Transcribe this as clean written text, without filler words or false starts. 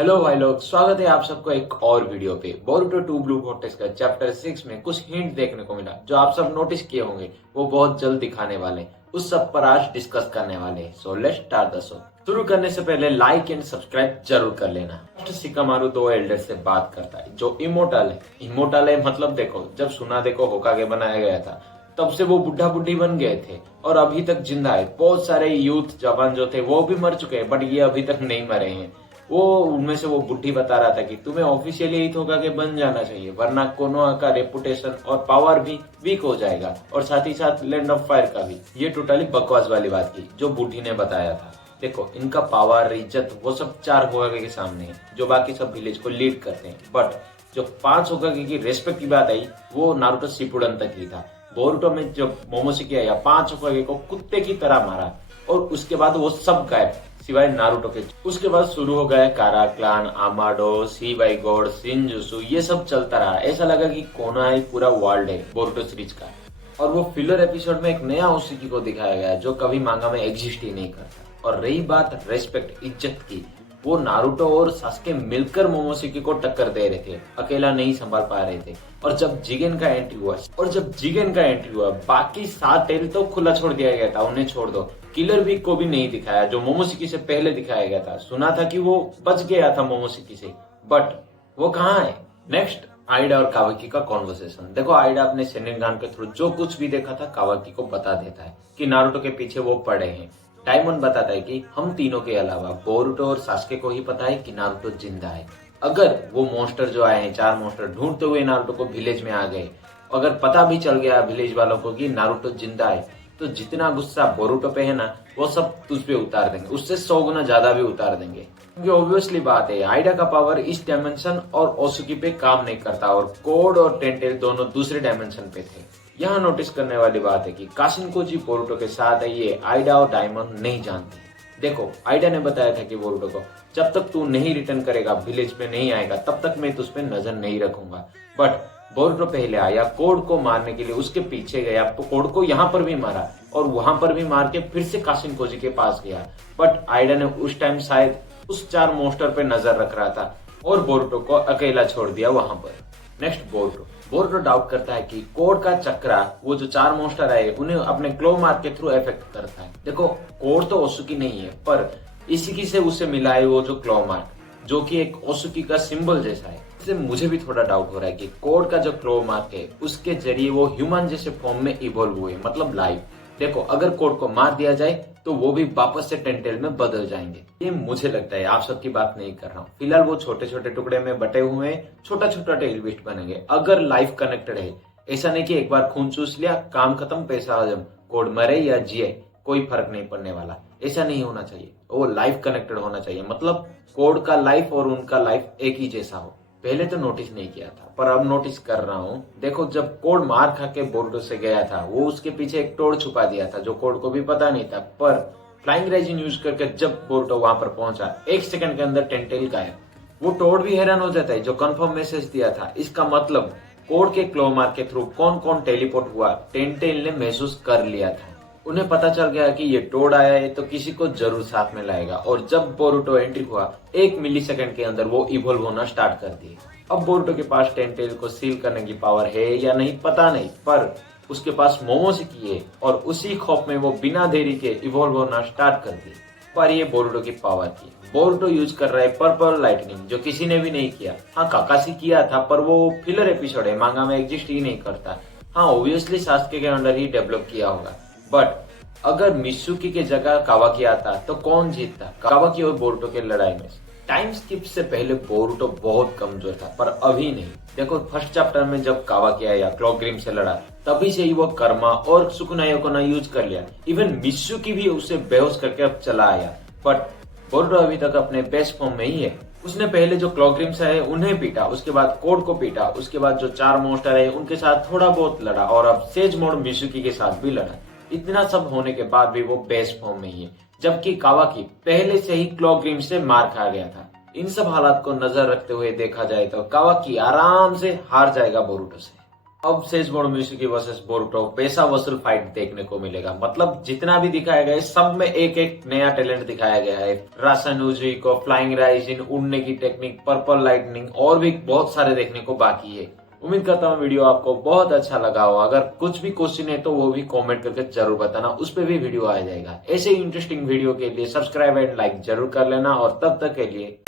Hello भाई लोग, स्वागत है आप सबको एक और वीडियो पे। बोरुटो 2 ब्लू फोर्ट्रेस का चैप्टर 6 में कुछ हिंट देखने को मिला जो आप सब नोटिस किए होंगे। वो बहुत जल्द दिखाने वाले हैं। उस सब पर आज डिस्कस करने वाले हैं। So let's start the show. शुरू करने से पहले लाइक एंड सब्सक्राइब जरूर कर लेना। फर्स्ट शिकामारु दो एल्डर से बात करता है जो इमोर्टल है। इमोर्टल है मतलब देखो, जब सुनादे को होकागे बनाया गया था तब से वो बुढ़ा बुढ़ी बन गए थे और अभी तक जिंदा है। बहुत सारे यूथ जवान जो थे वो भी मर चुके हैं, बट ये अभी तक नहीं मरे हैं। वो उनमें से वो बुढ़ी बता रहा था कि तुम्हें ऑफिशियली ही होकागे बन जाना चाहिए, वरना कोनोहा का रेपुटेशन और पावर भी वीक हो जाएगा, और साथ ही साथ लैंड ऑफ फायर का भी। ये टोटली बकवास वाली बात की जो बुढ़ी ने बताया था। देखो, इनका पावर, इज्जत वो सब 4 होकागे के सामने है जो बाकी सब विलेज को लीड करते हैं। बट जो 5 होकागे की रेस्पेक्ट की बात आई वो नारुतो शिपुडन तक ही था। बोरुटो में जब मोमोशिकी आया 5 होकागे को कुत्ते की तरह मारा और उसके बाद वो सब गायब सिवाय नारुतो के। उसके बाद शुरू हो गया कारा क्लान, आमाडो, सी बाई गॉड, शिनजुसु, ये सब चलता रहा। ऐसा लगा कि कोनोहा ही पूरा वर्ल्ड है बोरुटो सीरीज का। और वो फिलर एपिसोड में एक नया ओशिकी को दिखाया गया जो कभी मांगा में एग्जिस्ट ही नहीं करता। और रही बात रेस्पेक्ट, इज्जत की, वो नारुतो और सास्के मिलकर मोमोशिकी को टक्कर दे रहे थे, अकेला नहीं संभाल पा रहे थे। और जब जिगेन का एंट्री हुआ बाकी 7 टेल तो खुला छोड़ दिया गया था। उन्हें छोड़ दो, किलर बी को भी नहीं दिखाया जो मोमोशिकी से पहले दिखाया गया था। सुना था कि वो बच गया था मोमोशिकी से, बट वो कहाँ है। नेक्स्ट, आइडा और कावाकी का कॉन्वर्सेशन। देखो, आइडा अपने सेनिगान के थ्रू जो कुछ भी देखा था कावाकी को बता देता है कि नारुतो के पीछे वो पड़े हैं। डायमंड बताता है कि हम तीनों के अलावा बोरुटो और सास्के को ही पता है कि नारुतो जिंदा है। अगर वो मॉन्स्टर जो आए हैं, 4 मॉन्स्टर ढूंढते हुए नारुतो को विलेज में आ गए, अगर पता भी चल गया विलेज वालों को कि नारुतो जिंदा है, तो जितना गुस्सा बोरुटो पे है ना वो सब तुझ पे उतार देंगे, उससे 100 गुना ज्यादा भी उतार देंगे। क्योंकि ऑब्वियसली बात है, आइडा का पावर इस डायमेंशन और ओसुकी पे काम नहीं करता और कोड और टेंटेल दोनों दूसरे डायमेंशन पे थे। यहाँ नोटिस करने वाली बात है कि काशिनकोजी बोरुटो के साथ है, ये आइडा और डायमंड नहीं जानते। देखो, आइडा ने बताया था कि बोरुटो को जब तक तू नहीं रिटर्न करेगा, विलेज में नहीं आएगा, तब तक मैं तुझ पे नजर नहीं रखूंगा। बट बोरुटो पहले आया, कोड को मारने के लिए उसके पीछे गया, तो कोड को यहाँ पर भी मारा और वहां पर भी मार के फिर से काशिनकोजी के पास गया। बट आइडा ने उस टाइम शायद उस 4 मॉन्स्टर पे नजर रख रहा था और बोरुटो को अकेला छोड़ दिया वहां पर। नेक्स्ट, बोरुटो डाउट करता है कि कोड का चक्रा, वो जो 4 मॉन्स्टर आए उन्हें अपने क्लो मार्क के थ्रू इफेक्ट करता है। देखो, कोड तो ओसुकी नहीं है, पर इसी से उसे मिला है वो जो क्लो मार्क, जो कि एक ओसुकी का सिंबल जैसा है। इससे मुझे भी थोड़ा डाउट हो रहा है कि कोड का जो क्लो मार्क है उसके जरिए वो ह्यूमन जैसे फॉर्म में इवॉल्व हुए, मतलब लाइव। देखो, अगर कोड को मार दिया जाए तो वो भी वापस से टेंटेल में बदल जाएंगे। ये मुझे लगता है, आप सबकी बात नहीं कर रहा हूँ। फिलहाल वो छोटे छोटे टुकड़े में बटे हुए हैं, छोटा छोटा टेल बिस्ट बनेंगे अगर लाइफ कनेक्टेड है। ऐसा नहीं कि एक बार खून चूस लिया, काम खत्म, पैसा हजम, कोड मरे या जिए कोई फर्क नहीं पड़ने वाला। ऐसा नहीं होना चाहिए, वो लाइफ कनेक्टेड होना चाहिए, मतलब कोड का लाइफ और उनका लाइफ एक ही जैसा हो। पहले तो नोटिस नहीं किया था पर अब नोटिस कर रहा हूँ। देखो, जब कोड मार खा के बोरुटो से गया था, वो उसके पीछे एक टोड़ छुपा दिया था जो कोड को भी पता नहीं था। पर फ्लाइंग रेजिन यूज करके जब बोरुटो वहां पर पहुंचा, 1 सेकंड के अंदर टेंटेल गायब। वो टोड़ भी हैरान हो जाता है जो कंफर्म मैसेज दिया था। इसका मतलब कोड के क्लो मार्क के थ्रू कौन कौन टेलीपोर्ट हुआ टेंटेल ने महसूस कर लिया था। उन्हें पता चल गया कि ये टोड आया है तो किसी को जरूर साथ में लाएगा। और जब बोरुटो एंट्री हुआ, 1 मिलीसेकंड के अंदर वो इवॉल्व होना स्टार्ट कर दिए। अब बोरुटो के पास टेंटेल को सील करने की पावर है या नहीं पता नहीं, पर उसके पास मोमोशिकी है और उसी खौफ में वो बिना देरी के इवॉल्व होना स्टार्ट कर दिए। पर ये बोरुटो की पावर थी। बोरुटो यूज कर रहा है पर्पल लाइटनिंग जो किसी ने भी नहीं किया। हाँ, काकाशी किया था पर वो फिलर एपिसोड है, मांगा में एग्जिस्ट ही नहीं करता। हाँ, ऑब्वियसली सास्के के अंडर ही डेवलप किया होगा। बट अगर मित्सुकी के जगह कावाकी आता तो कौन जीतता, कावाकी और बोरुटो के लड़ाई में। टाइम स्किप से पहले बोरुटो बहुत कमजोर था पर अभी नहीं। देखो, फर्स्ट चैप्टर में जब कावाकी आया, क्लॉक ग्रिम से लड़ा, तभी से ही वो कर्मा और सुकुनायो को ना यूज कर लिया। इवन मित्सुकी भी उसे बेहोश करके अब चला आया। बट बोरुटो अभी तक अपने बेस्ट फॉर्म में ही है। उसने पहले जो क्लॉक ग्रिम्स है उन्हें पीटा, उसके बाद कोड को पीटा, उसके बाद जो 4 मॉन्स्टर है उनके साथ थोड़ा बहुत लड़ा और अब सेज मोड मित्सुकी के साथ भी लड़ा। इतना सब होने के बाद भी वो बेस्ट फॉर्म में ही है, जबकि कावाकी पहले से ही क्लॉक ग्रिम से मार खा गया था। इन सब हालात को नजर रखते हुए देखा जाए तो कावाकी आराम से हार जाएगा बोरुटो से। अब सेज मोटोमित्सुकी वर्सेस बोरुटो पैसा वसूल फाइट देखने को मिलेगा। मतलब जितना भी दिखाया गया है सब में एक एक नया टैलेंट दिखाया गया है। रासन उजी को फ्लाइंग राइजिन, उड़ने की टेक्निक, पर्पल लाइटनिंग और भी बहुत सारे देखने को बाकी है। उम्मीद करता हूँ वीडियो आपको बहुत अच्छा लगा हो। अगर कुछ भी क्वेश्चन है तो वो भी कमेंट करके जरूर बताना, उस पर भी वीडियो आ जाएगा। ऐसे ही इंटरेस्टिंग वीडियो के लिए सब्सक्राइब एंड लाइक जरूर कर लेना और तब तक के लिए